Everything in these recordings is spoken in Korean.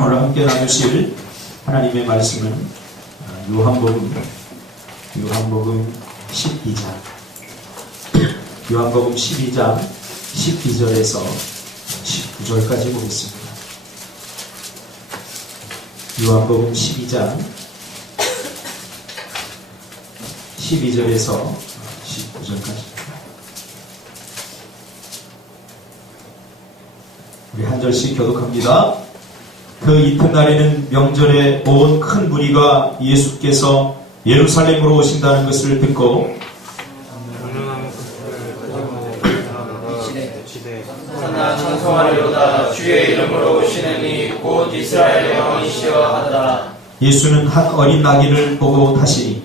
오늘 함께 나누실 하나님의 말씀은 요한복음 12장 요한복음 12장 12절에서 19절까지 보겠습니다. 요한복음 12장 12절에서 19절까지 우리 한 절씩 교독합니다. 그 이튿날에는 명절에 온 큰 무리가 예수께서 예루살렘으로 오신다는 것을 듣고 하나 찬송하리로다. 주의 이름으로 오시는 이 곧 이스라엘의 왕이시여 하더라. 예수는 한 어린 나귀를 보고 다시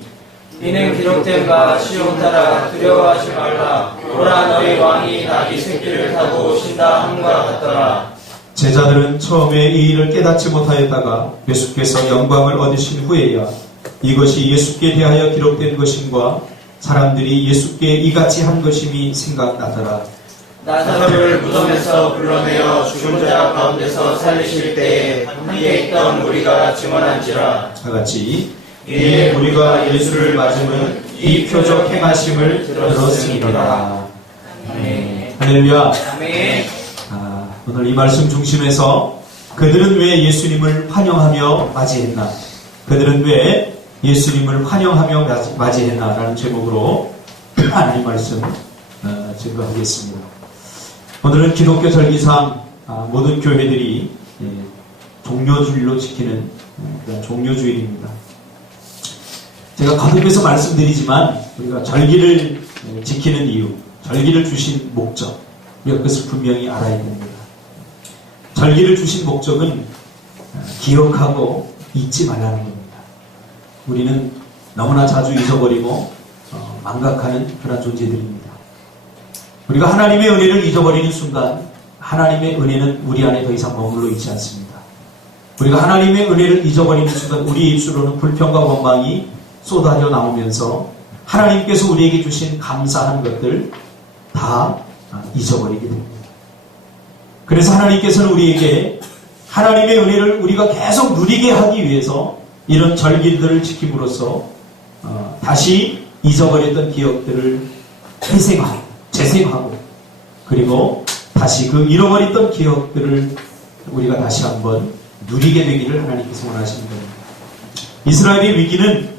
이는 기록된 바 시온 따라 두려워하지 말라. 보라 너희 왕이 나귀 새끼를 타고 오신다 함과 같더라. 제자들은 처음에 이 일을 깨닫지 못하였다가 예수께서 영광을 얻으신 후에야 이것이 예수께 대하여 기록된 것임과 사람들이 예수께 이같이 한 것임이 생각나더라. 나사로를 무덤에서 불러내어 죽은 자 가운데서 살리실 때에 함께 있던 우리가 증언한지라. 다같이 이에 우리가 예수를 맞으면 이 표적 행하심을 들었습니다. 아멘. 할렐루야. 아멘. 오늘 이 말씀 중심에서 그들은 왜 예수님을 환영하며 맞이했나? 그들은 왜 예수님을 환영하며 맞이했나? 라는 제목으로 하나님 말씀 증거하겠습니다. 오늘은 기독교 절기상 모든 교회들이 종료주일로 지키는 그런 종료주일입니다. 제가 거듭해서 말씀드리지만 우리가 절기를 지키는 이유, 절기를 주신 목적, 우리가 그것을 분명히 알아야 됩니다. 절기를 주신 목적은 기억하고 잊지 말라는 겁니다. 우리는 너무나 자주 잊어버리고 망각하는 그런 존재들입니다. 우리가 하나님의 은혜를 잊어버리는 순간 하나님의 은혜는 우리 안에 더 이상 머물러 있지 않습니다. 우리가 하나님의 은혜를 잊어버리는 순간 우리 입술로는 불평과 원망이 쏟아져 나오면서 하나님께서 우리에게 주신 감사한 것들 다 잊어버리게 됩니다. 그래서 하나님께서는 우리에게 하나님의 은혜를 우리가 계속 누리게 하기 위해서 이런 절기들을 지킴으로써 다시 잊어버렸던 기억들을 재생하고 그리고 다시 그 잃어버렸던 기억들을 우리가 다시 한번 누리게 되기를 하나님께서 원하시는 겁니다. 이스라엘의 위기는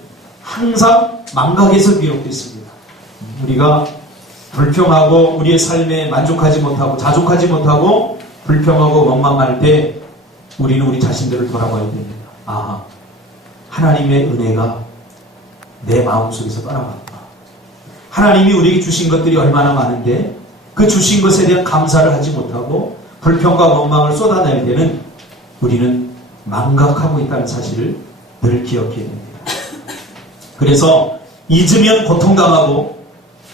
항상 망각에서 비롯됐습니다. 우리가 불평하고 우리의 삶에 만족하지 못하고 자족하지 못하고 불평하고 원망할 때 우리는 우리 자신들을 돌아봐야 됩니다. 하나님의 은혜가 내 마음속에서 떠나갔다. 하나님이 우리에게 주신 것들이 얼마나 많은데 그 주신 것에 대한 감사를 하지 못하고 불평과 원망을 쏟아낼 때는 우리는 망각하고 있다는 사실을 늘 기억해야 됩니다. 그래서 잊으면 고통당하고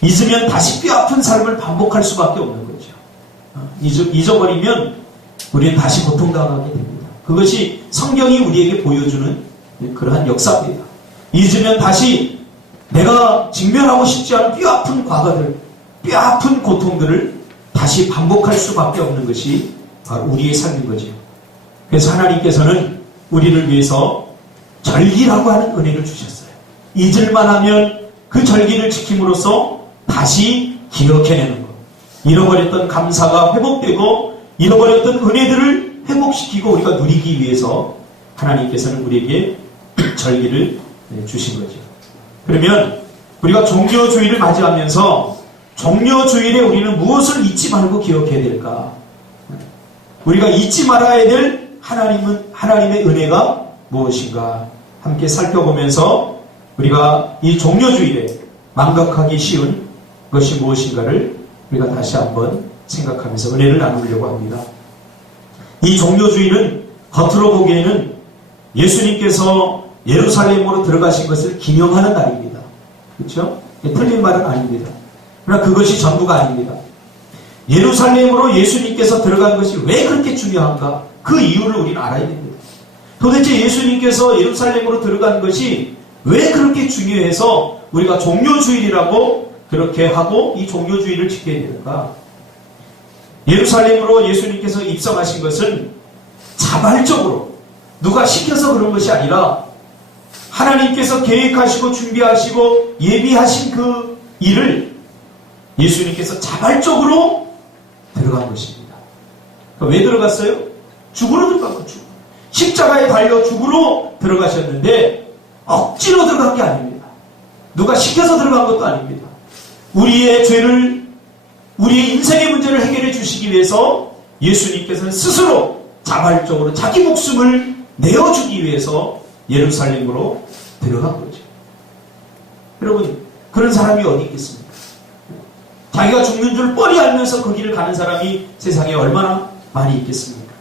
잊으면 다시 뼈아픈 삶을 반복할 수밖에 없는 거죠. 잊어버리면 우리는 다시 고통당하게 됩니다. 그것이 성경이 우리에게 보여주는 그러한 역사입니다. 잊으면 다시 내가 직면하고 싶지 않은 뼈아픈 과거들, 뼈아픈 고통들을 다시 반복할 수밖에 없는 것이 바로 우리의 삶인 거죠. 그래서 하나님께서는 우리를 위해서 절기라고 하는 은혜를 주셨어요. 잊을만 하면 그 절기를 지킴으로써 다시 기억해내는 것. 잃어버렸던 감사가 회복되고 잃어버렸던 은혜들을 회복시키고 우리가 누리기 위해서 하나님께서는 우리에게 절기를 주신 거죠. 그러면 우리가 종료주일을 맞이하면서 종료주일에 우리는 무엇을 잊지 말고 기억해야 될까? 우리가 잊지 말아야 될 하나님의 은혜가 무엇인가? 함께 살펴보면서 우리가 이 종료주일에 망각하기 쉬운 것이 무엇인가를 우리가 다시 한번 생각하면서 은혜를 나누려고 합니다. 이 종료주일은 겉으로 보기에는 예수님께서 예루살렘으로 들어가신 것을 기념하는 날입니다. 그렇죠? 틀린 말은 아닙니다. 그러나 그것이 전부가 아닙니다. 예루살렘으로 예수님께서 들어간 것이 왜 그렇게 중요한가? 그 이유를 우리는 알아야 됩니다. 도대체 예수님께서 예루살렘으로 들어간 것이 왜 그렇게 중요해서 우리가 종료주일이라고 그렇게 하고 이 종료주일을 지켜야 되는가? 예루살렘으로 예수님께서 입성하신 것은 자발적으로 누가 시켜서 그런 것이 아니라 하나님께서 계획하시고 준비하시고 예비하신 그 일을 예수님께서 자발적으로 들어간 것입니다. 왜 들어갔어요? 죽으러 들어간 거죠. 십자가에 달려 죽으러 들어가셨는데 억지로 들어간 게 아닙니다. 누가 시켜서 들어간 것도 아닙니다. 우리의 죄를, 우리의 인생의 문제를 해결해 주시기 위해서 예수님께서는 스스로 자발적으로 자기 목숨을 내어주기 위해서 예루살렘으로 들어간 거죠. 여러분, 그런 사람이 어디 있겠습니까? 자기가 죽는 줄 뻔히 알면서 그 길을 가는 사람이 세상에 얼마나 많이 있겠습니까?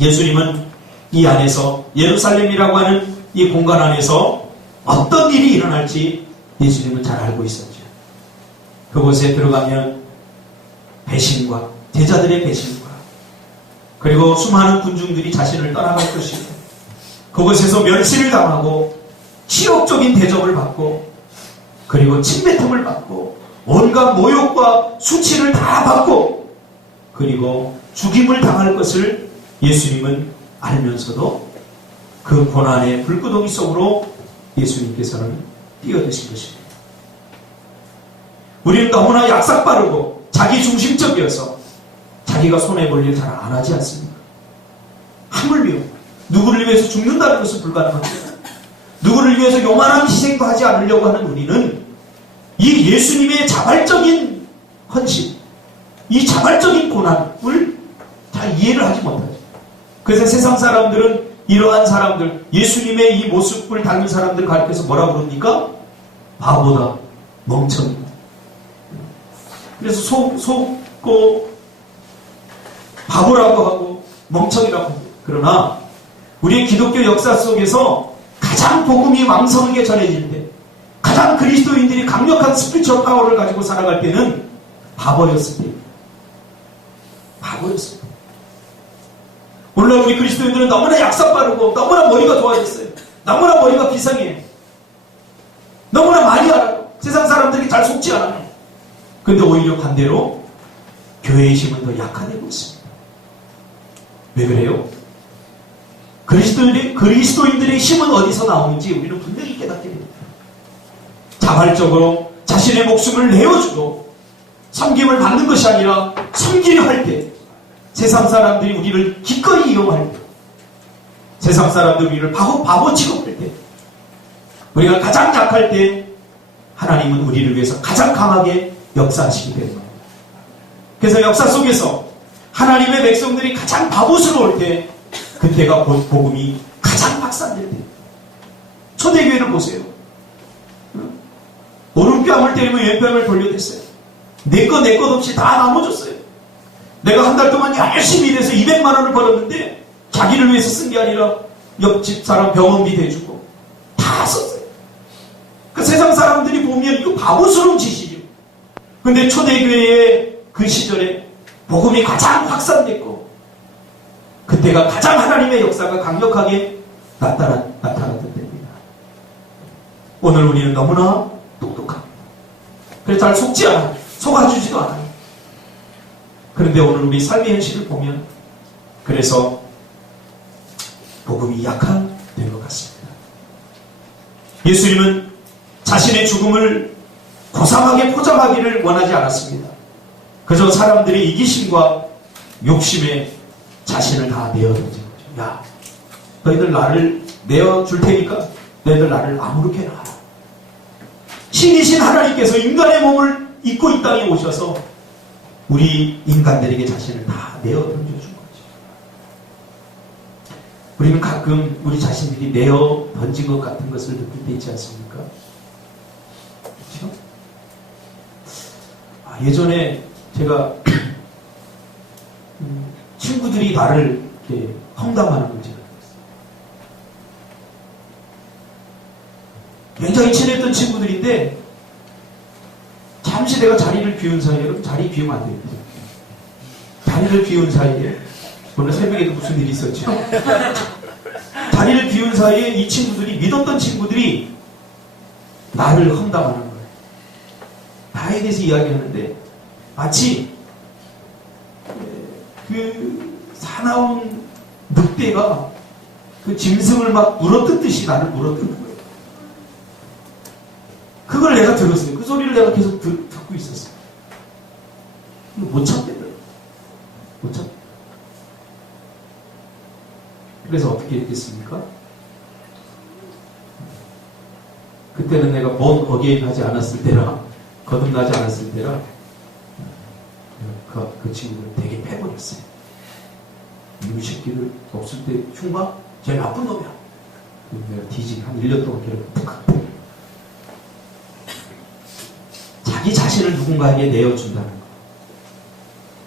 예수님은 이 안에서, 예루살렘이라고 하는 이 공간 안에서 어떤 일이 일어날지 예수님은 잘 알고 있었죠. 그곳에 들어가면 배신과, 제자들의 배신과, 그리고 수많은 군중들이 자신을 떠나갈 것이고, 그곳에서 멸시를 당하고 치욕적인 대접을 받고, 그리고 침뱉음을 받고, 온갖 모욕과 수치를 다 받고, 그리고 죽임을 당할 것을 예수님은 알면서도 그 고난의 불구덩이 속으로 예수님께서는 뛰어드신 것입니다. 우리는 너무나 약삭빠르고 자기중심적이어서 자기가 손해볼 일 잘 안 하지 않습니까? 하물며 누구를 위해서 죽는다는 것은 불가능합니다. 누구를 위해서 요만한 희생도 하지 않으려고 하는 우리는 이 예수님의 자발적인 헌신, 이 자발적인 고난을 잘 이해를 하지 못하죠. 그래서 세상 사람들은 이러한 사람들, 예수님의 이 모습을 닮은 사람들을 가리켜서 뭐라 부릅니까? 바보다, 멍청이다. 그래서 속고 바보라고 하고 멍청이라고 합니다. 그러나 우리의 기독교 역사 속에서 가장 복음이 왕성하게 전해질 때, 가장 그리스도인들이 강력한 스피리추얼 파워를 가지고 살아갈 때는 바보였을 때입니다. 바보였을 때. 오늘날 우리 그리스도인들은 너무나 약삭빠르고 너무나 머리가 좋아졌어요. 너무나 머리가 비상해요. 너무나 많이 알아요. 세상 사람들이 잘 속지 않아요. 근데 오히려 반대로 교회의 힘은 더 약화되고 있습니다. 왜 그래요? 그리스도인들의 힘은 어디서 나오는지 우리는 분명히 깨닫게 됩니다. 자발적으로 자신의 목숨을 내어주고 섬김을 받는 것이 아니라 섬기려 할 때, 세상 사람들이 우리를 기꺼이 이용할 때, 세상 사람들이 우리를 바보 취급할 때, 우리가 가장 약할 때 하나님은 우리를 위해서 가장 강하게 역사하시기 때문입니다. 그래서 역사 속에서 하나님의 백성들이 가장 바보스러울 때, 그때가 복음이 가장 확산될 때. 초대교회를 보세요. 오른뺨을 때리면 왼뺨을 돌려댔어요. 내 것 없이 다 나눠줬어요. 내가 한 달 동안 열심히 일해서 200만 원을 벌었는데 자기를 위해서 쓴 게 아니라 옆집 사람 병원비 대주고 다 썼어요. 그 세상 사람들이 보면 이거 바보스러운 짓이죠. 근데 초대교회의 그 시절에 복음이 가장 확산됐고, 그때가 가장 하나님의 역사가 강력하게 나타났던 때입니다. 오늘 우리는 너무나 똑똑합니다. 그래서 잘 속지 않아요. 속아주지도 않아요. 그런데 오늘 우리 삶의 현실을 보면 그래서 복음이 약화된 것 같습니다. 예수님은 자신의 죽음을 고상하게 포장하기를 원하지 않았습니다. 그저 사람들의 이기심과 욕심에 자신을 다 내어던진 거죠. 야, 너희들 나를 내어줄 테니까 너희들 나를 아무렇게 놔라. 신이신 하나님께서 인간의 몸을 입고 이 땅에 오셔서 우리 인간들에게 자신을 다 내어 던져준 거죠. 우리는 가끔 우리 자신들이 내어 던진 것 같은 것을 느낄 때 있지 않습니까? 그렇죠? 예전에 제가 친구들이 나를 이렇게 험담하는 걸 제가 봤어요. 굉장히 친했던 친구들인데 잠시 내가 자리를 비운 사이에, 여러분 자리 비우면 안 됩니다. 자리를 비운 사이에, 오늘 새벽에도 무슨 일이 있었죠? 자리를 비운 사이에 이 친구들이, 믿었던 친구들이 나를 험담하는 거예요. 나에 대해서 이야기하는데 마치 그 사나운 늑대가 그 짐승을 막 물어뜯듯이 나를 물어뜯는 거예요. 그걸 내가 들었어요. 그 소리를 내가 계속 듣고 있었어요. 못 참겠더라고요. 못 참겠더라고요. 그래서 어떻게 했겠습니까? 그때는 내가 본 어게인 하지 않았을 때라, 거듭나지 않았을 때라, 그 친구를 되게 패버렸어요. 이 새끼들 없을 때 흉가? 제일 나쁜 놈이야. 내가 뒤지게 한 1년 동안 괴롭혔다. 자기 자신을 누군가에게 내어준다는 거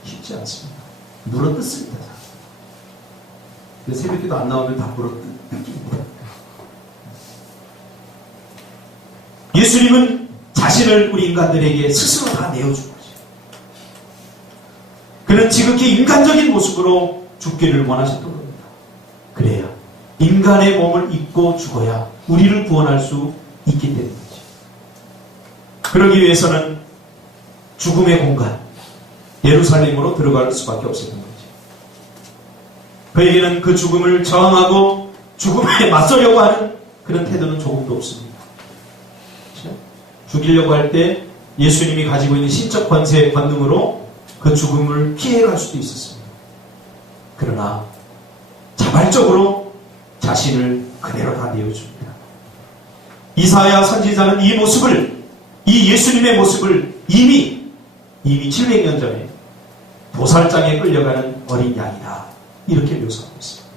쉽지 않습니다. 물어뜯습니다. 근데 새벽기도 안 나오면 다 물어뜯깁니다. 예수님은 자신을 우리 인간들에게 스스로 다 내어준 거죠. 그는 지극히 인간적인 모습으로 죽기를 원하셨던 겁니다. 그래야 인간의 몸을 입고 죽어야 우리를 구원할 수 있기 때문이죠. 그러기 위해서는 죽음의 공간 예루살렘으로 들어갈 수밖에 없었던 거죠. 그에게는 그 죽음을 저항하고 죽음에 맞서려고 하는 그런 태도는 조금도 없습니다. 그렇죠? 죽이려고 할 때 예수님이 가지고 있는 신적 권세의 권능으로 그 죽음을 피해갈 수도 있었습니다. 그러나 자발적으로 자신을 그대로 다 내어줍니다. 이사야 선지자는 이 모습을, 이 예수님의 모습을 이미 700년 전에 도살장에 끌려가는 어린 양이다, 이렇게 묘사하고 있습니다.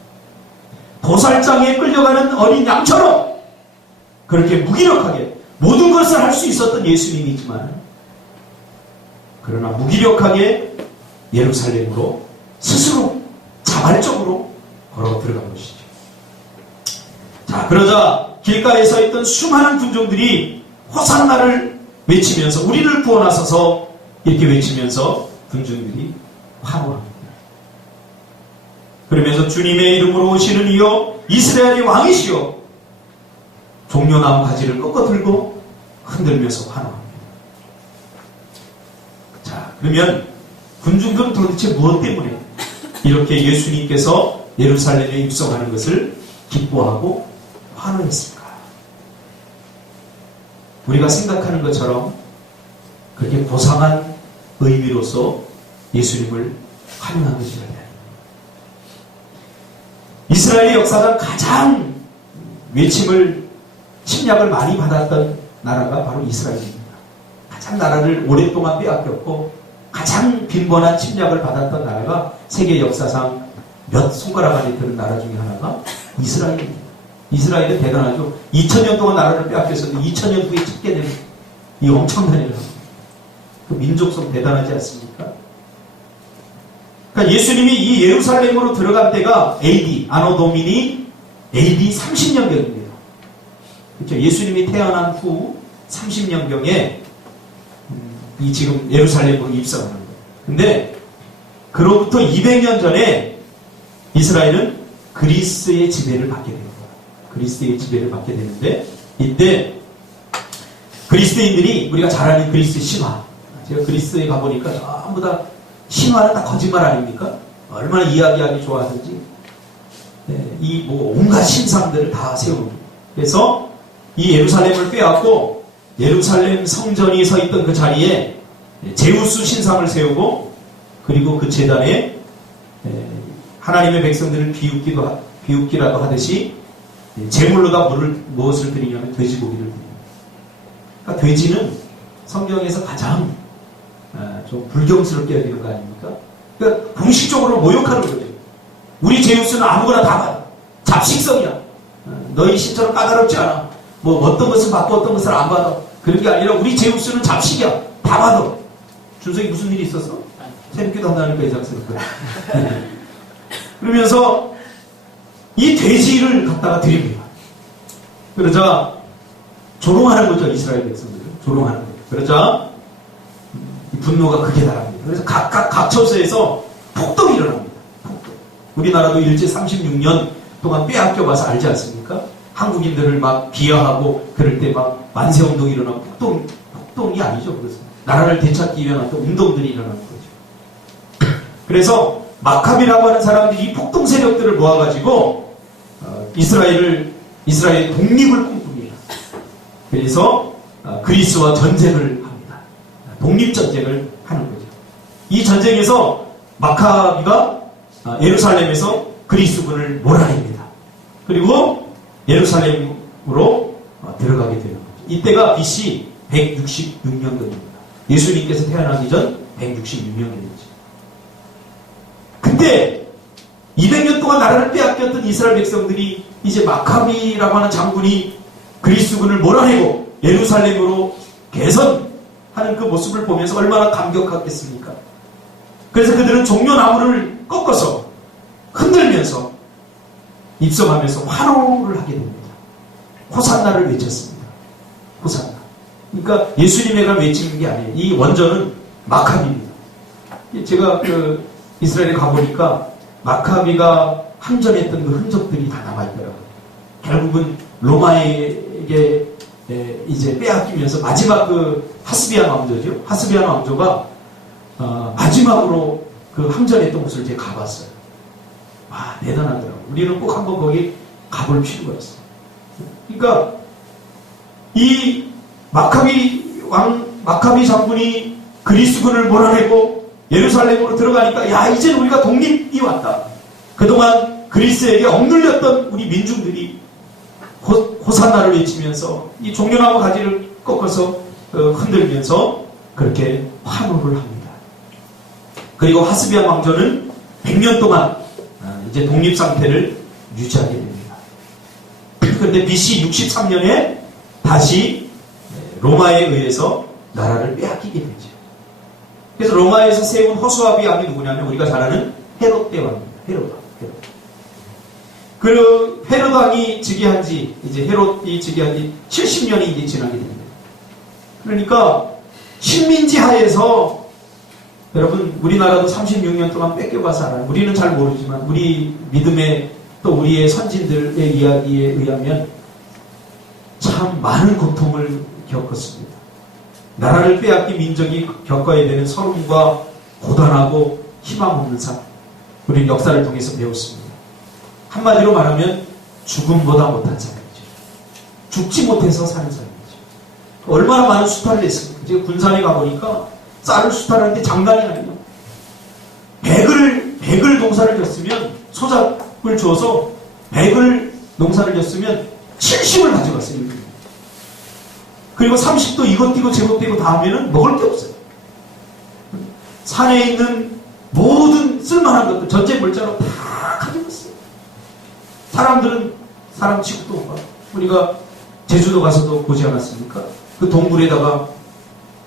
도살장에 끌려가는 어린 양처럼 그렇게 무기력하게 모든 것을 할 수 있었던 예수님이지만, 그러나 무기력하게 예루살렘으로 스스로 자발적으로 걸어 들어간 것이죠. 자, 그러자 길가에 서 있던 수많은 군중들이 호산나를 외치면서, 우리를 구원하소서 이렇게 외치면서 군중들이 환호합니다. 그러면서 주님의 이름으로 오시는 이여 이스라엘의 왕이시여, 종려나무 가지를 꺾어 들고 흔들면서 환호합니다. 자, 그러면 군중들은 도대체 무엇 때문에 이렇게 예수님께서 예루살렘에 입성하는 것을 기뻐하고 환호했을까? 우리가 생각하는 것처럼 그렇게 고상한 의미로서 예수님을 환영한 것이 아니라, 이스라엘의 역사가 가장 외침을, 침략을 많이 받았던 나라가 바로 이스라엘입니다. 가장 나라를 오랫동안 빼앗겼고 가장 빈번한 침략을 받았던 나라가 세계 역사상 몇 손가락 안에 드는 나라 중에 하나가 이스라엘입니다. 이스라엘은 대단하죠. 2000년 동안 나라를 빼앗겼었는데 2000년 후에 찾게 되는 이 엄청난 일을 합니다. 그 민족성 대단하지 않습니까? 그러니까 예수님이 이 예루살렘으로 들어간 때가 AD, 아노 도미니 AD 30년경입니다. 그렇죠? 예수님이 태어난 후 30년경에 이 지금 예루살렘으로 입성하는 거예요. 근데 그로부터 200년 전에 이스라엘은 그리스의 지배를 받게 됩니다. 그리스의 지배를 받게 되는데, 이때 그리스인들이, 우리가 잘 아는 그리스 신화, 제가 그리스에 가보니까 전부 다 신화는 다 거짓말 아닙니까? 얼마나 이야기하기 좋아하든지, 이 뭐 온갖 신상들을 다 세웁니다. 그래서 이 예루살렘을 빼앗고 예루살렘 성전이 서 있던 그 자리에 제우스 신상을 세우고, 그리고 그 제단에 하나님의 백성들을 비웃기라도 하듯이 제물로다 무엇을 드리냐면 돼지고기를 드립니다. 그러니까 돼지는 성경에서 가장 좀 불경스럽게 여기는 거 아닙니까? 그러니까 공식적으로 모욕하는 거죠. 우리 제우스는 아무거나 다 받아. 잡식성이야. 너희 신처럼 까다롭지 않아. 뭐 어떤 것을 받고 어떤 것을 안 받아. 그런 게 아니라 우리 제우스는 잡식이야. 다 받아. 준석이 무슨 일이 있었어? 새벽기도 한다니까 이상스럽다. 그러면서 이 돼지를 갖다가 드립니다. 그러자 조롱하는 거죠. 이스라엘 백성들은 조롱하는 거죠. 그러자 분노가 극에 달합니다. 그래서 각 처소에서 폭동이 일어납니다. 폭동. 우리나라도 일제 36년 동안 빼앗겨 봐서 알지 않습니까? 한국인들을 막 비하하고 그럴 때 막 만세운동이 일어나고, 폭동이 아니죠. 그래서 나라를 되찾기 위한 어떤 운동들이 일어나는 거죠. 그래서 마카비라고 하는 사람들이 이 폭동 세력들을 모아가지고 이스라엘의 독립을 꿈꿉니다. 그래서 그리스와 전쟁을 합니다. 독립전쟁을 하는 거죠. 이 전쟁에서 마카비가 예루살렘에서 그리스군을 몰아냅니다. 그리고 예루살렘으로 들어가게 되는 거죠. 이때가 BC 166년도입니다. 예수님께서 태어나기 전 166년이었죠. 그때 200년 동안 나라를 빼앗겼던 이스라엘 백성들이 이제 마카비라고 하는 장군이 그리스군을 몰아내고 예루살렘으로 개선하는 그 모습을 보면서 얼마나 감격했겠습니까? 그래서 그들은 종려나무를 꺾어서 흔들면서 입성하면서 환호를 하게 됩니다. 호산나를 외쳤습니다. 호산나. 그러니까 예수님의가 외치는 게 아니에요. 이 원전은 마카비입니다. 제가 이스라엘에 가보니까 마카비가 항전했던 그 흔적들이 다 남아있더라고요. 결국은 로마에게 이제 빼앗기면서 마지막 그 하스비안 왕조죠. 하스비안 왕조가 마지막으로 그 항전했던 곳을 제가 가봤어요. 와, 대단하더라고요. 우리는 꼭 한번 거기 가볼 필요가 있어요. 그러니까 이 마카비 장군이 그리스군을 몰아내고 예루살렘으로 들어가니까 야, 이제는 우리가 독립이 왔다. 그동안 그리스에게 억눌렸던 우리 민중들이 호산나를 외치면서 이 종려나무 가지를 꺾어서 흔들면서 그렇게 환호를 합니다. 그리고 하스비안 왕조는 100년 동안 이제 독립 상태를 유지하게 됩니다. 그런데 BC 63년에 다시 로마에 의해서 나라를 빼앗기게 되죠. 그래서 로마에서 세운 허수아비 왕이 누구냐면 우리가 잘 아는 헤롯 대왕입니다. 헤롯. 그 헤롯 왕이 즉위한 지 이제 헤롯이 즉위한 지 70년이 이제 지나게 됩니다. 그러니까 식민지 하에서 여러분 우리나라도 36년 동안 뺏겨가서 알아요. 우리는 잘 모르지만 우리 믿음의 또 우리의 선진들의 이야기에 의하면 참 많은 고통을 겪었습니다. 나라를 빼앗긴 민족이 겪어야 되는 서름과 고단하고 희망 없는 삶, 우리는 역사를 통해서 배웠습니다. 한마디로 말하면 죽음보다 못한 삶이죠. 죽지 못해서 사는 삶이죠. 얼마나 많은 수탈을 했습니까? 제가 군산에 가보니까 쌀을 수탈하는데 장난이 아니에요. 100을 농사를 졌으면 소작을 줘서 100을 농사를 졌으면 70을 가져갔어요. 그리고 30도 이것 띄고 제것 띄고 다 하면은 먹을 게 없어요. 산에 있는 모든 쓸만한 것들 전체 물자로 다 가져갔어요. 사람들은 사람 취급도 못 받고 우리가 제주도 가서도 보지 않았습니까? 그 동굴에다가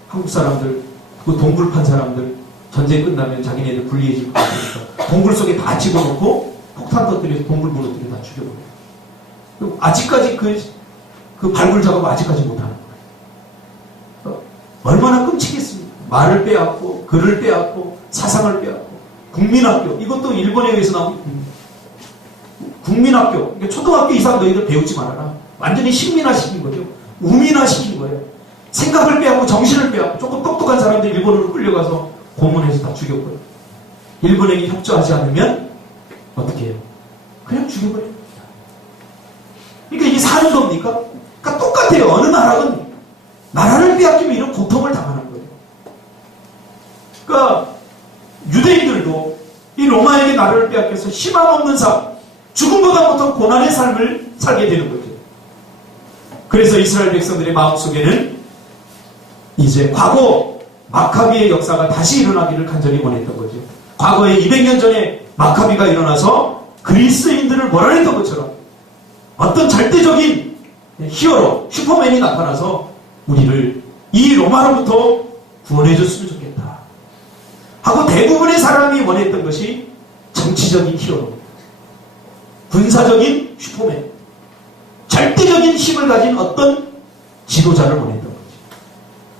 한국 사람들 그 동굴 판 사람들 전쟁 끝나면 자기네들 불리해질 것 같으니까 동굴 속에 다 집어넣고 폭탄 터뜨려서 동굴 무너뜨려 다 죽여버려요. 아직까지 그 발굴 작업 아직까지 못하는 거예요. 얼마나 끔찍했습니까? 말을 빼앗고 글을 빼앗고 사상을 빼앗고 국민학교 이것도 일본에 의해서 나온 국민학교 그러니까 초등학교 이상 너희들 배우지 말아라. 완전히 식민화시킨 거죠. 우민화시킨 거예요. 생각을 빼앗고 정신을 빼앗고 조금 똑똑한 사람들 일본으로 끌려가서 고문해서 다 죽여버려요. 일본에게 협조하지 않으면 어떻게 해요? 그냥 죽여버려요. 그러니까 이게 사는 겁니까? 그러니까 똑같아요. 어느 나라는 나라를 빼앗기면 이런 고통을 당하는 거예요. 그러니까 유대인들도 이 로마에게 나라를 빼앗겨서 희망 없는 삶, 죽음보다 못한 고난의 삶을 살게 되는 거죠. 그래서 이스라엘 백성들의 마음속에는 이제 과거 마카비의 역사가 다시 일어나기를 간절히 원했던 거죠. 과거에 200년 전에 마카비가 일어나서 그리스인들을 몰아냈던 것처럼 어떤 절대적인 히어로, 슈퍼맨이 나타나서 우리를 이 로마로부터 구원해줬으면 좋겠다 하고 대부분의 사람이 원했던 것이 정치적인 히어로, 군사적인 슈퍼맨, 절대적인 힘을 가진 어떤 지도자를 원했던 거죠.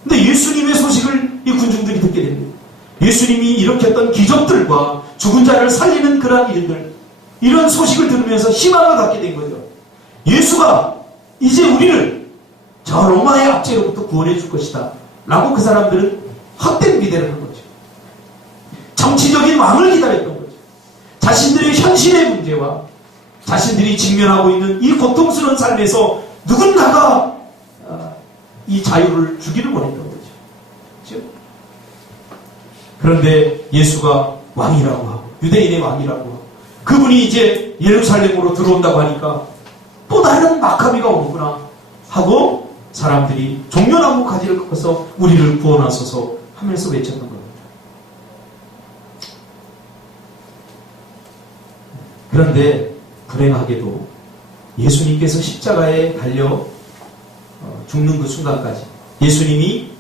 근데 예수님의 소식을 이 군중들이 듣게 됩니다. 예수님이 일으켰던 기적들과 죽은 자를 살리는 그러한 일들, 이런 소식을 들으면서 희망을 갖게 된 거죠. 예수가 이제 우리를 저 로마의 압제로부터 구원해 줄 것이다 라고 그 사람들은 헛된 기대를 한 거죠. 정치적인 왕을 기다렸던 거죠. 자신들의 현실의 문제와 자신들이 직면하고 있는 이 고통스러운 삶에서 누군가가 이 자유를 주기를 원했던 거죠. 그렇죠? 그런데 예수가 왕이라고 하고 유대인의 왕이라고 하고 그분이 이제 예루살렘으로 들어온다고 하니까 또 다른 마카비가 오는구나 하고 사람들이 종려나무 가지를 꺾어서 우리를 구원하소서 하면서 외쳤던 겁니다. 그런데 불행하게도 예수님께서 십자가에 달려 죽는 그 순간까지 예수님이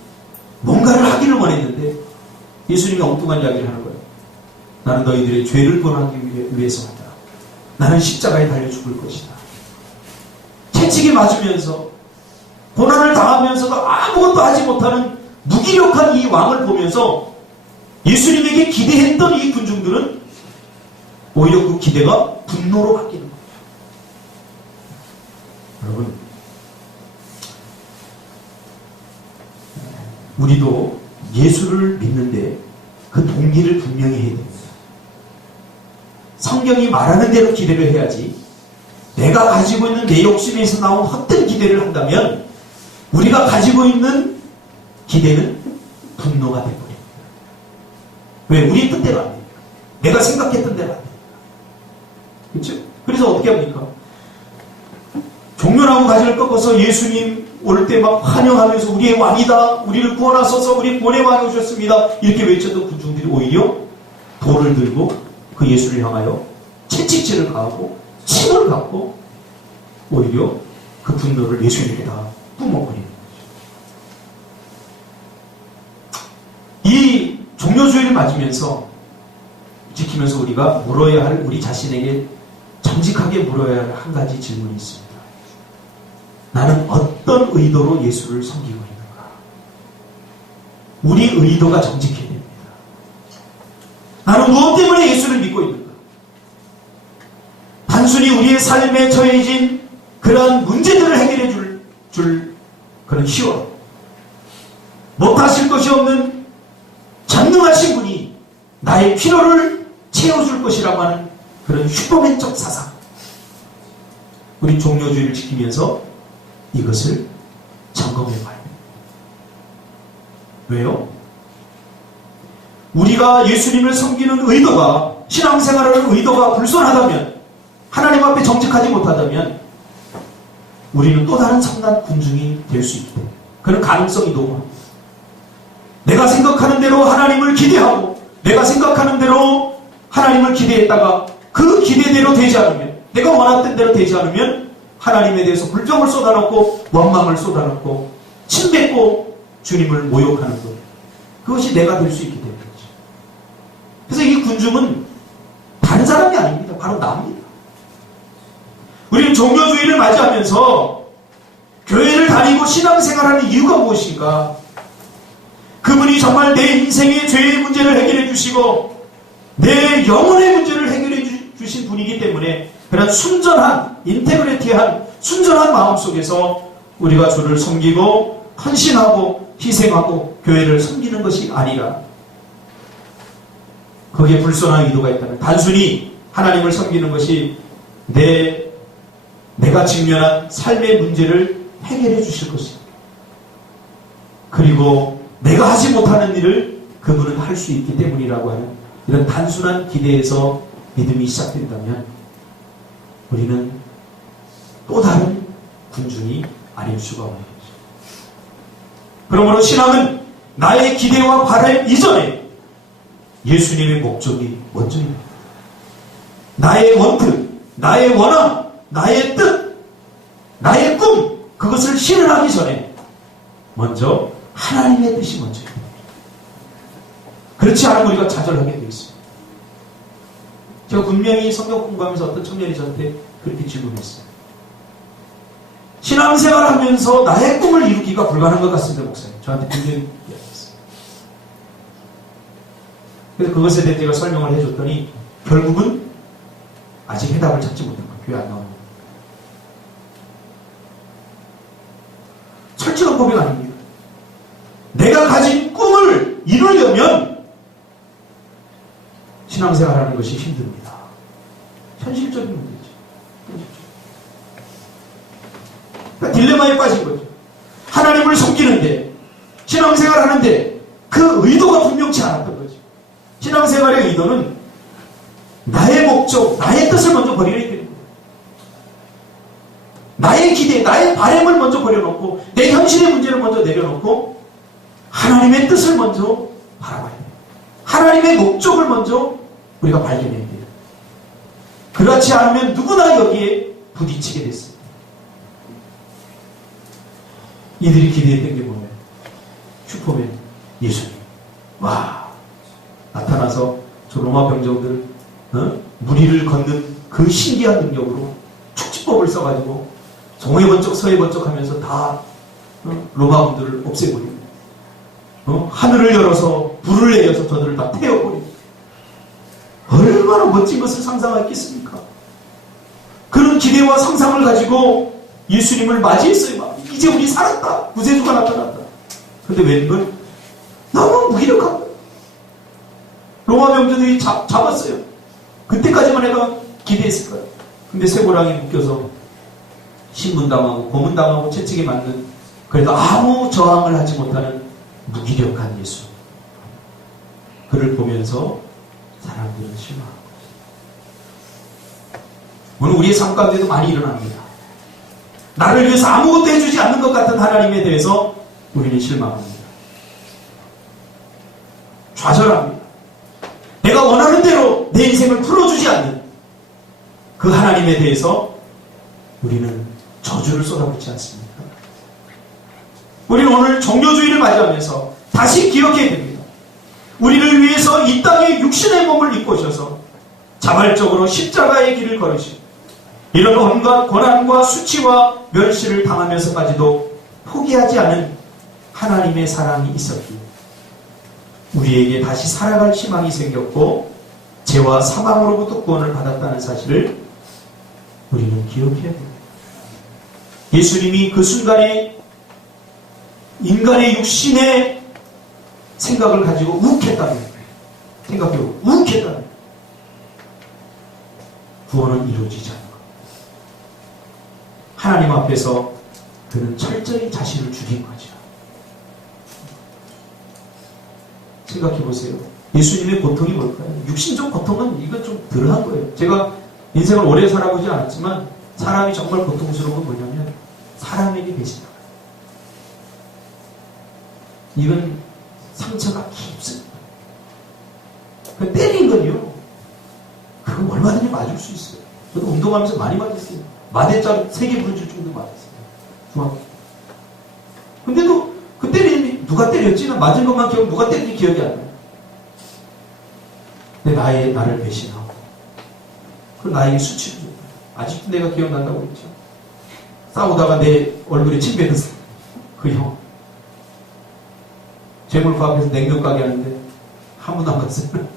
뭔가를 하기를 원했는데 예수님이 엉뚱한 이야기를 하는 거예요. 나는 너희들의 죄를 구원하기 위해서 왔다. 나는 십자가에 달려 죽을 것이다. 채찍에 맞으면서 고난을 당하면서도 아무것도 하지 못하는 무기력한 이 왕을 보면서 예수님에게 기대했던 이 군중들은 오히려 그 기대가 분노로 바뀌는 거예요. 여러분, 우리도 예수를 믿는데 그 동기를 분명히 해야 됩니다. 성경이 말하는 대로 기대를 해야지 내가 가지고 있는 내 욕심에서 나온 헛된 기대를 한다면 우리가 가지고 있는 기대는 분노가 되어버립니다. 왜? 우리의 뜻대로 안 됩니다. 내가 생각했던 대로 안 됩니다. 그렇죠? 그래서 어떻게 합니까? 종려나무 가지를 꺾어서 예수님 올 때 막 환영하면서 우리의 왕이다, 우리를 구원하소서, 우리 구원의 왕이 오셨습니다 이렇게 외쳤던 군중들이 오히려 돌을 들고 그 예수를 향하여 채찍질을 가하고 침을 갖고 오히려 그 분노를 예수님에게 다 뿜어버리는 거죠. 이 종려주의를 맞으면서 지키면서 우리가 물어야 할, 우리 자신에게 정직하게 물어야 할 한 가지 질문이 있습니다. 나는 어떤 의도로 예수를 섬기고 있는가? 우리 의도가 정직해야 됩니다. 나는 무엇 때문에 예수를 믿고 있는가? 단순히 우리의 삶에 처해진 그러한 문제들을 해결해 줄 그런 희원, 못하실 것이 없는 전능하신 분이 나의 필요를 채워줄 것이라고 하는 그런 슈퍼맨적 사상, 우리 종려주의를 지키면서 이것을 점검해 봐야 됩니다. 왜요? 우리가 예수님을 섬기는 의도가, 신앙생활하는 의도가 불순하다면, 하나님 앞에 정직하지 못하다면 우리는 또 다른 성난 군중이 될 수 있다. 그런 가능성이 너무 많습니다. 내가 생각하는 대로 하나님을 기대하고 내가 생각하는 대로 하나님을 기대했다가 그 기대대로 되지 않으면, 내가 원했던 대로 되지 않으면 하나님에 대해서 불평을 쏟아놓고 원망을 쏟아놓고 침뱉고 주님을 모욕하는 것, 그것이 내가 될 수 있기 때문이죠. 그래서 이 군중은 다른 사람이 아닙니다. 바로 나입니다. 우리는 종교주의를 맞이하면서 교회를 다니고 신앙생활하는 이유가 무엇인가? 그분이 정말 내 인생의 죄의 문제를 해결해 주시고 내 영혼의 문제를 해결해 주신 분이기 때문에 그런 순전한, 인테그리티한 순전한 마음 속에서 우리가 주를 섬기고 헌신하고 희생하고 교회를 섬기는 것이 아니라, 거기에 불순한 의도가 있다면 단순히 하나님을 섬기는 것이 내가 직면한 삶의 문제를 해결해 주실 것입니다. 그리고 내가 하지 못하는 일을 그분은 할 수 있기 때문이라고 하는 이런 단순한 기대에서 믿음이 시작된다면 우리는 또 다른 군중이 아닐 수가 없는 거죠. 그러므로 신앙은 나의 기대와 바람 이전에 예수님의 목적이 먼저입니다. 나의 원트, 나의 원함, 나의 뜻, 나의 꿈, 그것을 실현하기 전에 먼저 하나님의 뜻이 먼저입니다. 그렇지 않으면 우리가 좌절하게 되어 있습니다. 제가 분명히 성경 공부하면서 어떤 청년이 저한테 그렇게 질문했어요. 신앙생활 하면서 나의 꿈을 이루기가 불가능한 것 같습니다, 목사님. 저한테 분명히 이야기했어요. 그래서 그것에 대해 제가 설명을 해줬더니 결국은 아직 해답을 찾지 못한 거예요. 교회 안 나오는 거예요. 솔직한 고백 아닙니다. 내가 가진 꿈을 이루려면 신앙생활하는 것이 힘듭니다. 현실적인 문제죠. 그러니까 딜레마에 빠진 거죠. 하나님을 섬기는데, 신앙생활 하는데 그 의도가 분명치 않았던 거죠. 신앙생활의 의도는 나의 목적, 나의 뜻을 먼저 버려야 되는 거예요. 나의 기대, 나의 바람을 먼저 버려놓고 내 현실의 문제를 먼저 내려놓고 하나님의 뜻을 먼저 바라봐야 돼요. 하나님의 목적을 먼저 우리가 발견해야 돼요. 그렇지 않으면 누구나 여기에 부딪히게 됐습니다. 이들이 기대했던 게 뭐예요? 슈퍼맨 예수님. 와, 나타나서 저 로마 병정들 무리를 걷는 그 신기한 능력으로 축지법을 써가지고 동해 번쩍 서해 번쩍 하면서 다 로마 군들을 없애버리고 하늘을 열어서 불을 내려서 저들을 다 태워버리고 얼마나 멋진 것을 상상했겠습니까? 그런 기대와 상상을 가지고 예수님을 맞이했어요. 이제 우리 살았다. 구세주가 나타났다. 근데 웬걸? 너무 무기력한 거예요. 로마 병정들이 잡았어요. 그때까지만 해도 기대했을 거예요. 근데 쇠고랑이 묶여서 신문당하고 고문당하고 채찍에 맞는, 그래도 아무 저항을 하지 못하는 무기력한 예수. 그를 보면서 사람들은 실망하고 있어요. 오늘 우리의 삶 가운데도 많이 일어납니다. 나를 위해서 아무것도 해주지 않는 것 같은 하나님에 대해서 우리는 실망합니다. 좌절합니다. 내가 원하는 대로 내 인생을 풀어주지 않는 그 하나님에 대해서 우리는 저주를 쏟아붓지 않습니까? 우리는 오늘 종료주의를 맞이하면서 다시 기억해야 됩니다. 우리를 위해서 이 땅에 육신의 몸을 입고 오셔서 자발적으로 십자가의 길을 걸으시고 이런 온갖 고난과 수치와 멸시를 당하면서까지도 포기하지 않은 하나님의 사랑이 있었기에 우리에게 다시 살아갈 희망이 생겼고 죄와 사망으로부터 구원을 받았다는 사실을 우리는 기억해야 됩니다. 예수님이 그 순간에 인간의 육신의 생각을 가지고 욱했다는 거예요. 생각해보고 욱했다는 거예요. 구원은 이루어지지 않는 거예요. 하나님 앞에서 그는 철저히 자신을 죽인 거죠. 생각해보세요. 예수님의 고통이 뭘까요? 육신적 고통은 이건 좀 덜한 거예요. 제가 인생을 오래 살아보지 않았지만 사람이 정말 고통스러운 건 뭐냐면 사람에게 배신하는 거예요. 이건 상처가 깊습니다. 때린 건요, 그건 얼마든지 맞을 수 있어요. 저도 운동하면서 많이 맞았어요. 마대자루 3개 부러질 정도 맞았어요. 중학교. 근데도 그 때리는 누가 때렸지? 난 맞은 것만 기억, 누가 때린지 기억이 안 나요. 근데 나를 배신하고, 그 나에게 수치를 줬다. 아직도 내가 기억난다고 했죠. 싸우다가 내 얼굴에 침 뱉었어. 그 형. 재물포 앞에서 냉면 가게 하는데 한 번도 안 갔어요.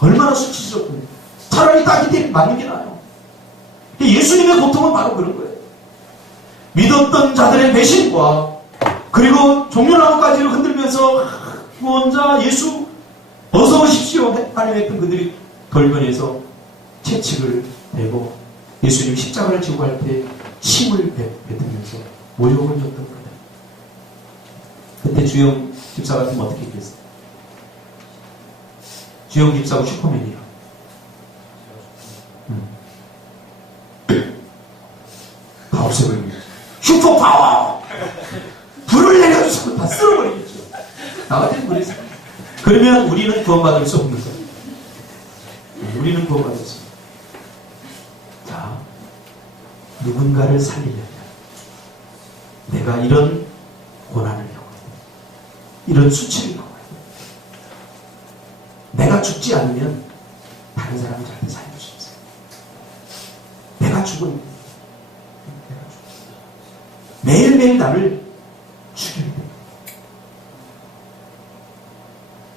얼마나 수치스럽군요. 차라리 딱이 때리면 맞는 게 나아요. 예수님의 고통은 바로 그런 거예요. 믿었던 자들의 배신과 그리고 종려나무까지를 흔들면서 구원자 예수 어서 오십시오 하나님 했던 그들이 돌변해서 채찍을 대고 예수님 십자가를 지고 갈 때 침을 뱉으면서 모욕을 줬던 거예요. 그때 주영 집사 같으면 어떻게 했겠어요? 주영 집사가 슈퍼맨이야. 다 없애버립니다. 슈퍼파워! 불을 내려주시고 다 쓸어버리겠죠. 나같으면 그랬어요. 그러면 우리는 구원받을 수 없는 거예요. 우리는 구원받을 수 없어요. 자, 누군가를 살리려면 내가 이런 고난을 겪어야 돼. 이런 수치를 겪어야 돼. 내가 죽지 않으면 다른 사람은 절대 살릴 수 없어요. 내가 죽으면 매일매일 나를 죽여야 돼.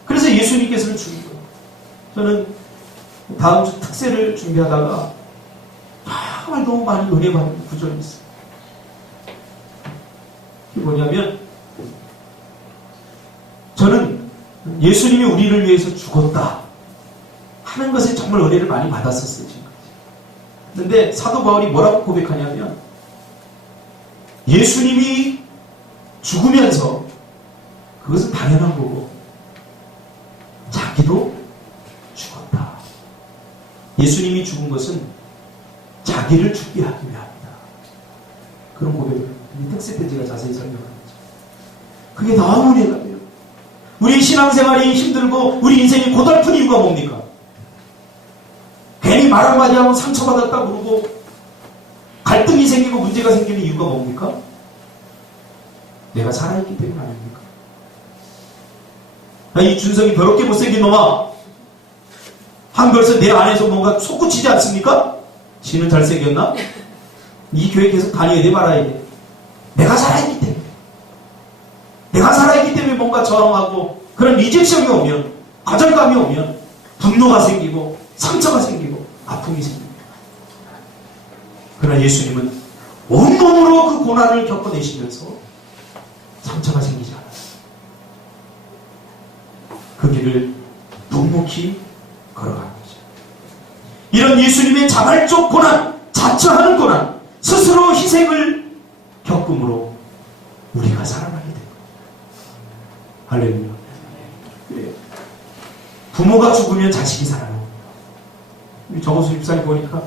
그래서 예수님께서는 죽인 거예요. 저는 다음 주 특세를 준비하다가 정말 너무 많은 은혜 받는 구절이 있어요. 그게 뭐냐면 저는 예수님이 우리를 위해서 죽었다 하는 것에 정말 은혜를 많이 받았었어요. 지금까지. 그런데 사도 바울이 뭐라고 고백하냐면 예수님이 죽으면서 그것은 당연한 거고 자기도 죽었다. 예수님이 죽은 것은 자기를 죽게 하기 위함이다. 그런 고백을 특세 때 제가 자세히 설명합니다. 그게 너무 은혜가 돼요. 우리 신앙생활이 힘들고 우리 인생이 고달픈 이유가 뭡니까? 괜히 말 한마디 하면 상처받았다 그러고 갈등이 생기고 문제가 생기는 이유가 뭡니까? 내가 살아있기 때문 아닙니까? 이 준석이 더럽게 못생긴 놈아, 한글서 내 안에서 뭔가 솟구치지 않습니까? 지는 잘생겼나? 이 교회 계속 다녀야 돼 말아야 돼. 내가 살아있기 때문에. 내가 살아있기 때문에 뭔가 저항하고 그런 리젝션이 오면, 거절감이 오면 분노가 생기고 상처가 생기고 아픔이 생깁니다. 그러나 예수님은 온몸으로 그 고난을 겪어내시면서 상처가 생기지 않아요. 그 길을 묵묵히 걸어가는 거죠. 이런 예수님의 자발적 고난, 자처하는 고난, 스스로 희생을 겪음으로 우리가 살아나게 됩니다. 할렐루야. 그래요. 부모가 죽으면 자식이 살아납니다. 우리 정호수 집사님 보니까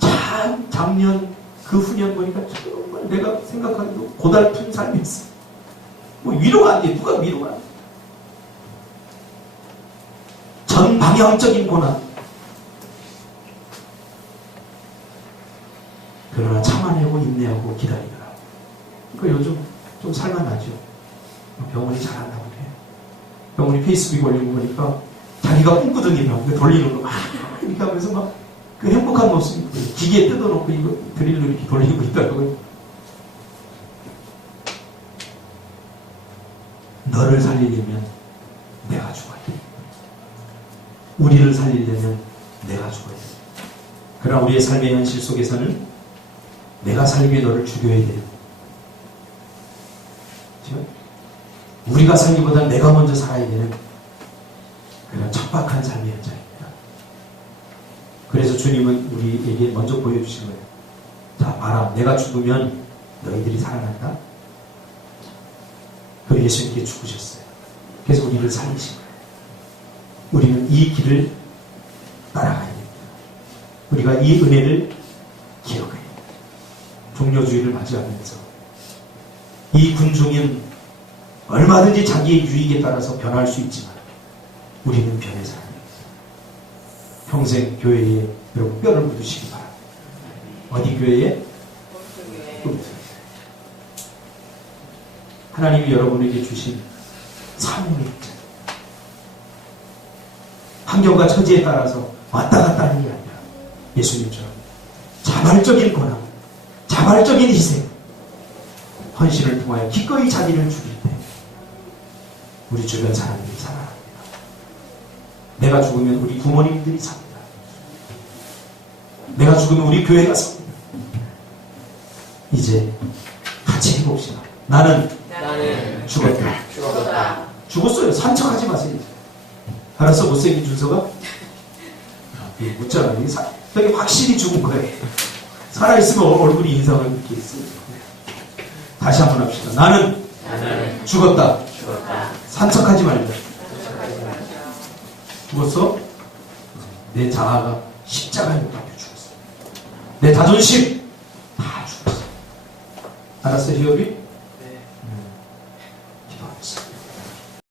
참 작년 그 후년 보니까 정말 내가 생각하기도 고달픈 삶이었어. 뭐 위로가 안 돼. 누가 위로가 안 돼. 전방향적인 고난. 그러나 참아내고 인내하고 기다리더라. 그러니까 요즘 좀 살만하죠. 병원이 잘한다고 그래. 병원이 페이스북에 올리고 보니까 자기가 꿈꾸던 일 하고 돌리는 거 막 이렇게 하면서 막 그 행복한 모습이 기계에 뜯어놓고 이거 드릴로 이렇게 돌리고 있더라고요. 너를 살리려면 내가 죽어야 돼. 우리를 살리려면 내가 죽어야 돼. 그러나 우리의 삶의 현실 속에서는 내가 살기 위해 너를 죽여야 돼요. 그렇죠? 우리가 살기보다 내가 먼저 살아야 되는 그런 척박한 삶의 현장입니다. 그래서 주님은 우리에게 먼저 보여주신 거예요. 자, 봐라. 내가 죽으면 너희들이 살아난다. 그 예수님께 죽으셨어요. 그래서 우리를 살리신 거예요. 우리는 이 길을 따라가야 됩니다. 우리가 이 은혜를 기억해야 됩니다. 종려주의를 맞이하면서 이 군중은 얼마든지 자기의 유익에 따라서 변할 수 있지만 우리는 변해서 합니다. 평생 교회에 여러분 뼈를 묻으시기 바랍니다. 어디 교회에? 하나님이 여러분에게 주신 사명의 입장. 환경과 처지에 따라서 왔다 갔다 하는 게 아니라 예수님처럼 자발적인 고난, 자발적인 희생, 헌신을 통하여 기꺼이 자기를 죽일 때 우리 주변 사람들이 살아납니다. 내가 죽으면 우리 부모님들이 삽니다. 내가 죽으면 우리 교회가 삽니다. 이제 같이 해봅시다. 나는 죽었다. 죽었어요. 산척하지 마세요. 알았어? 못생긴 준서가? 묻잖아. 되게 확실히 죽은 거예요. 살아있으면 얼굴이 인상을 이렇게 있어요. 다시 한번 합시다. 나는 죽었다. 산척하지 말자. 죽었어? 내 자아가 십자가에 못 박혀 죽었어. 내 자존심 다 죽었어. 알았어, 히업이?